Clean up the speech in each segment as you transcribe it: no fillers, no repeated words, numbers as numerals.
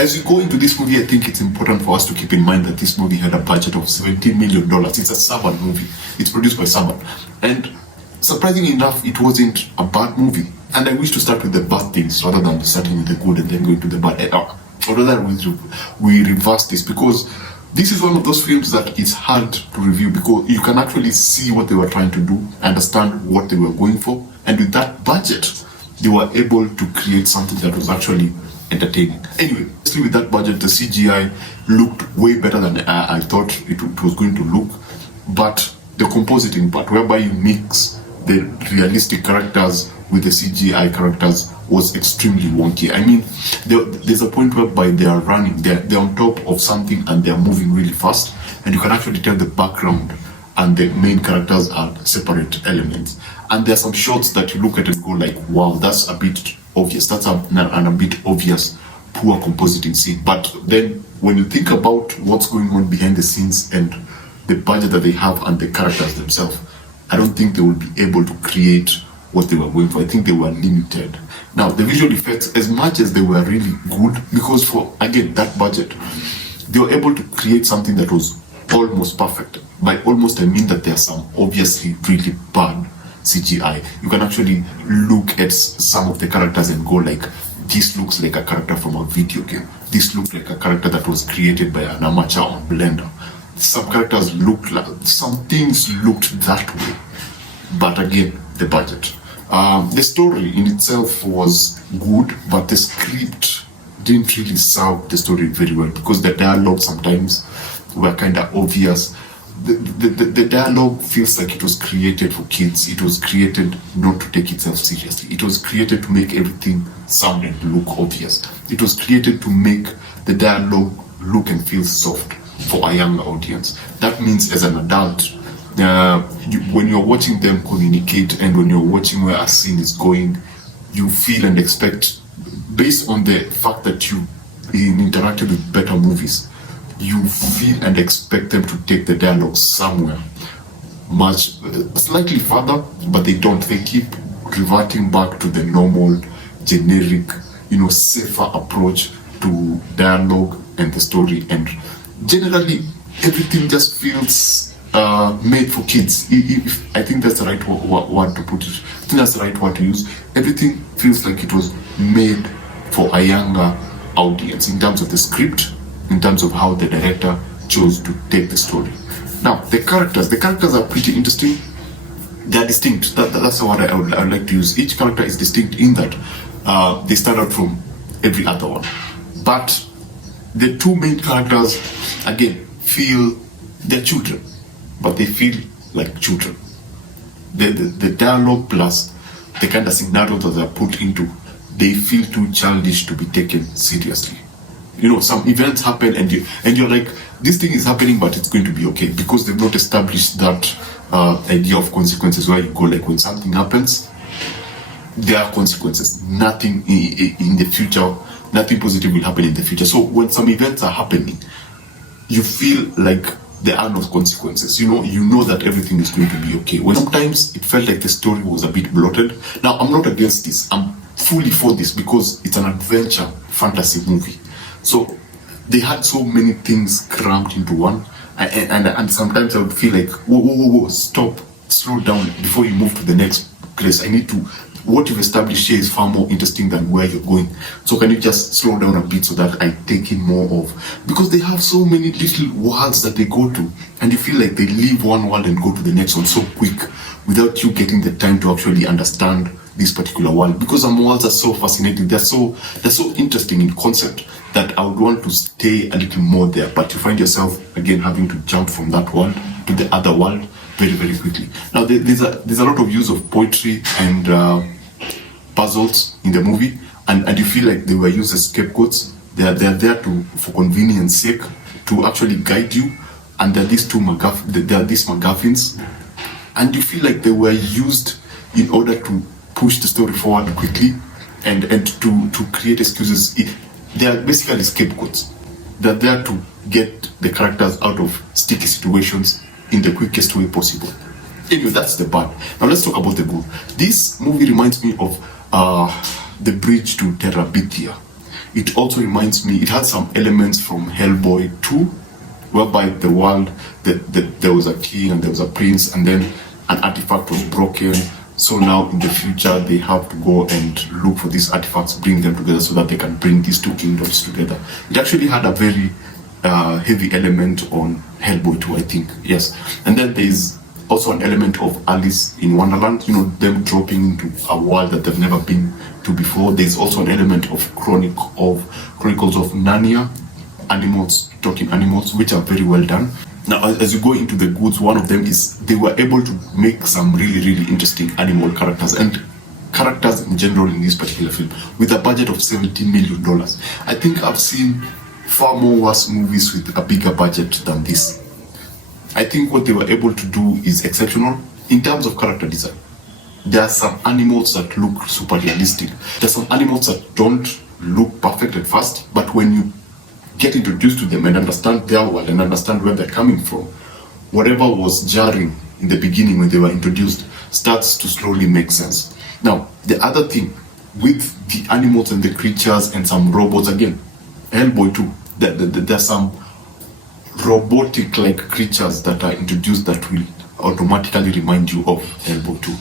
as we go into this movie, I think it's important for us to keep in mind that this movie had a budget of $17 million. It's a Saban movie. It's produced by Saban. And surprisingly enough, it wasn't a bad movie. And I wish to start with the bad things rather than starting with the good and then going to the bad. Or rather, we reverse this, because this is one of those films that it's hard to review, because you can actually see what they were trying to do, understand what they were going for, and with that budget, they were able to create something that was actually entertaining. Anyway, with that budget, the CGI looked way better than I thought it was going to look. But the compositing part, whereby you mix the realistic characters with the CGI characters, was extremely wonky. I mean, there's a point whereby they are running, they're on top of something and they're moving really fast, and you can actually tell the background and the main characters are separate elements. And there are some shots that you look at and go like, wow, that's a bit obvious. That's a bit obvious poor compositing scene. But then when you think about what's going on behind the scenes and the budget that they have and the characters themselves, I don't think they will be able to create what they were going for. I think they were limited. Now, the visual effects, as much as they were really good, because for, again, that budget, they were able to create something that was almost perfect. By almost, I mean that there are some obviously really bad CGI. You can actually look at some of the characters and go like, this looks like a character from a video game. This looks like a character that was created by an amateur on Blender. Some characters looked like, some things looked that way. But again, the budget. The story in itself was good, but the script didn't really serve the story very well, because the dialogue sometimes were kind of obvious. The dialogue feels like it was created for kids. It was created not to take itself seriously. It was created to make everything sound and look obvious. It was created to make the dialogue look and feel soft for a young audience. That means as an adult, when you're watching them communicate and when you're watching where a scene is going, you feel and expect, based on the fact that you interacted with better movies, you feel and expect them to take the dialogue somewhere much slightly further, but they don't. They keep reverting back to the normal, generic, safer approach to dialogue and the story, and generally everything just feels made for kids. I think that's the right word to put it. I think that's the right word to use. Everything feels like it was made for a younger audience in terms of the script, in terms of how the director chose to take the story. Now, the characters are pretty interesting. They're distinct. That's the word I would like to use. Each character is distinct in that they stand out from every other one. But the two main characters, again, feel they're children, but they feel like children. The dialogue plus the kind of scenario that they're put into, they feel too childish to be taken seriously. Some events happen and you're like, this thing is happening, but it's going to be okay, because they've not established that idea of consequences, where you go like, when something happens, there are consequences. Nothing in the future, nothing positive will happen in the future. So when some events are happening, you feel like there are no consequences. You know that everything is going to be okay. When sometimes it felt like the story was a bit bloated. Now, I'm not against this. I'm fully for this, because it's an adventure fantasy movie. So they had so many things crammed into one, and sometimes I would feel like, whoa, stop, slow down before you move to the next place. What you've established here is far more interesting than where you're going. So can you just slow down a bit so that I take in more of, because they have so many little worlds that they go to, and you feel like they leave one world and go to the next one so quick without you getting the time to actually understand this particular world, because some worlds are so fascinating, they're so interesting in concept that I would want to stay a little more there, but you find yourself again having to jump from that world to the other world very, very quickly. Now there's a lot of use of poetry and puzzles in the movie, and you feel like they were used as scapegoats. They're there for convenience sake, to actually guide you, and there are these MacGuffins, and you feel like they were used in order to push the story forward quickly and to create excuses. They are basically scapegoats. They're there to get the characters out of sticky situations in the quickest way possible. Anyway, that's the bad. Now let's talk about the good. This movie reminds me of The Bridge to Terabithia. it also reminds me, it had some elements from Hellboy 2, whereby the world, there was a king and there was a prince, and then an artifact was broken. So now in the future, they have to go and look for these artifacts, bring them together so that they can bring these two kingdoms together. It actually had a very heavy element on Hellboy 2, I think. Yes. And then there's also an element of Alice in Wonderland, them dropping into a world that they've never been to before. There's also an element of Chronicles of Narnia, talking animals, which are very well done. Now, as you go into the goods, one of them is they were able to make some really, really interesting animal characters and characters in general in this particular film with a budget of $17 million. I think I've seen far more worse movies with a bigger budget than this. I think what they were able to do is exceptional in terms of character design. There are some animals that look super realistic. There are some animals that don't look perfect at first, but when you get introduced to them and understand their world and understand where they're coming from, whatever was jarring in the beginning when they were introduced starts to slowly make sense. Now, the other thing with the animals and the creatures and some robots, again, Hellboy 2, there's some robotic-like creatures that are introduced that will automatically remind you of Hellboy 2.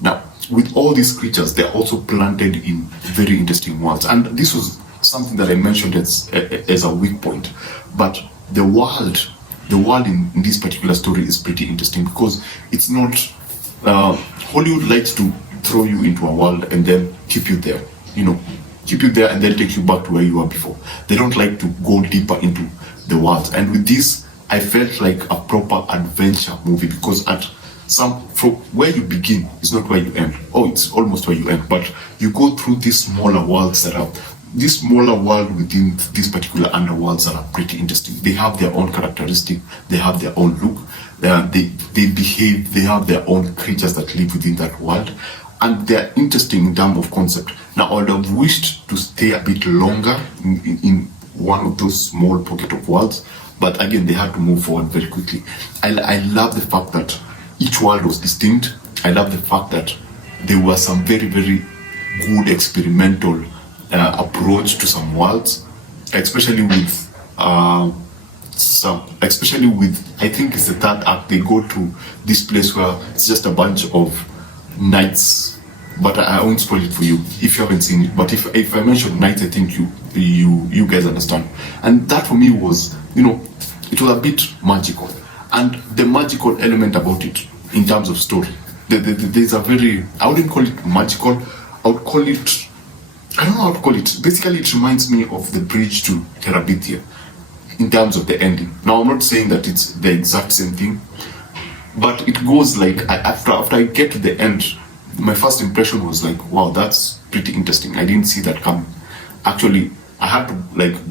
Now, with all these creatures, they're also planted in very interesting worlds. And this was something that I mentioned as a weak point. But the world in this particular story is pretty interesting because it's not... Hollywood likes to throw you into a world and then keep you there. Keep you there and then take you back to where you were before. They don't like to go deeper into the world. And with this, I felt like a proper adventure movie because from where you begin is not where you end. Oh, it's almost where you end, but you go through these smaller worlds that are this smaller world within these particular underworlds that are pretty interesting. They have their own characteristic, they have their own look, they behave, they have their own creatures that live within that world, and they're interesting in terms of concept. Now, I would have wished to stay a bit longer in one of those small pocket of worlds, but again, they had to move forward very quickly. I love the fact that each world was distinct. I love the fact that there were some very, very good experimental approach to some worlds, especially with I think it's the third act. They go to this place where it's just a bunch of knights, but I won't spoil it for you if you haven't seen it. But if I mention knights, I think you guys understand. And that for me was, it was a bit magical, and the magical element about it in terms of story, there's a very, I wouldn't call it magical, I would call it, I don't know how to call it. Basically, it reminds me of The Bridge to Terabithia in terms of the ending. Now, I'm not saying that it's the exact same thing, but it goes like, after I get to the end, my first impression was like, wow, that's pretty interesting. I didn't see that coming. Actually, I had to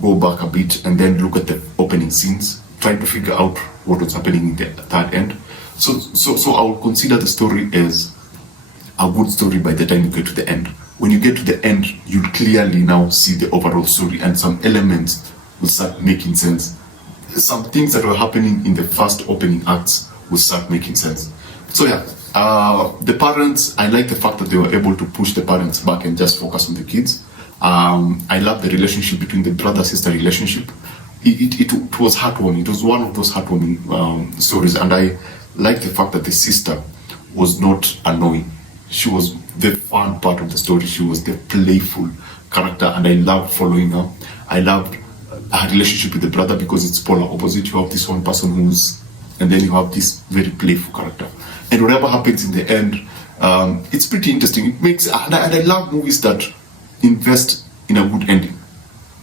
go back a bit and then look at the opening scenes, trying to figure out what was happening in the third end. So I would consider the story as a good story by the time you get to the end. When you get to the end, you clearly now see the overall story and some elements will start making sense. Some things that were happening in the first opening acts will start making sense. So yeah, the parents, I like the fact that they were able to push the parents back and just focus on the kids. I love the relationship between the brother-sister relationship. It was heartwarming. It was one of those heartwarming stories, and I like the fact that the sister was not annoying. She was the fun part of the story. She was the playful character, and I loved following her. I loved her relationship with the brother because it's polar opposite. You have this one person and then you have this very playful character. And whatever happens in the end, it's pretty interesting. It makes, and I love movies that invest in a good ending.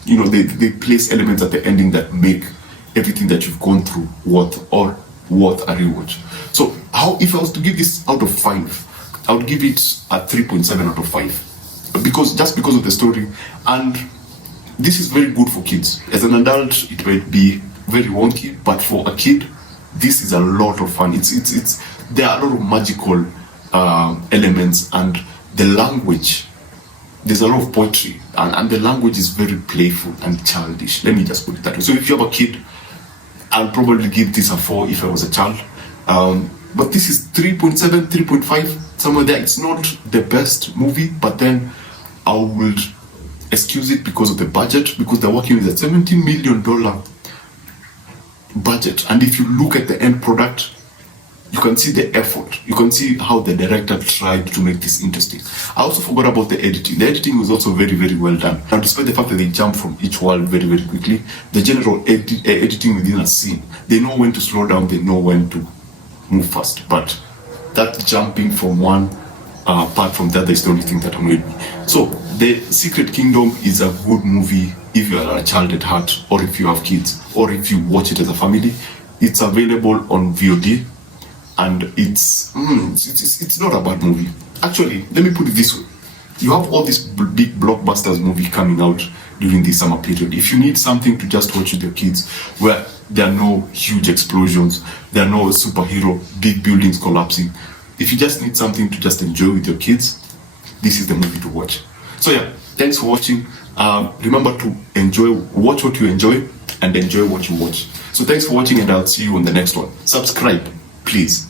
They place elements at the ending that make everything that you've gone through worth a rewatch. So, if I was to give this out of 5, I would give it a 3.7 out of 5 because of the story, and this is very good for kids. As an adult, it might be very wonky, but for a kid, this is a lot of fun. There are a lot of magical elements, and the language. There's a lot of poetry, and the language is very playful and childish. Let me just put it that way. So if you have a kid, I'll probably give this a 4 if I was a child. But this is 3.7, 3.5, somewhere there. It's not the best movie, but then I would excuse it because of the budget, because they're working with a $70 million budget. And if you look at the end product, you can see the effort. You can see how the director tried to make this interesting. I also forgot about the editing. The editing was also very, very well done. And despite the fact that they jump from each world very, very quickly, the general editing within a scene, they know when to slow down, they know when to move fast. But that jumping from one part from the other is the only thing that annoyed me. So, The Secret Kingdom is a good movie if you are a child at heart, or if you have kids, or if you watch it as a family. It's available on VOD. And it's not a bad movie. Actually, let me put it this way. You have all these big blockbusters movie coming out during the summer period. If you need something to just watch with your kids, where there are no huge explosions, there are no superhero, big buildings collapsing. If you just need something to just enjoy with your kids, this is the movie to watch. So yeah, thanks for watching. Remember to watch what you enjoy, and enjoy what you watch. So thanks for watching, and I'll see you on the next one. Subscribe, please.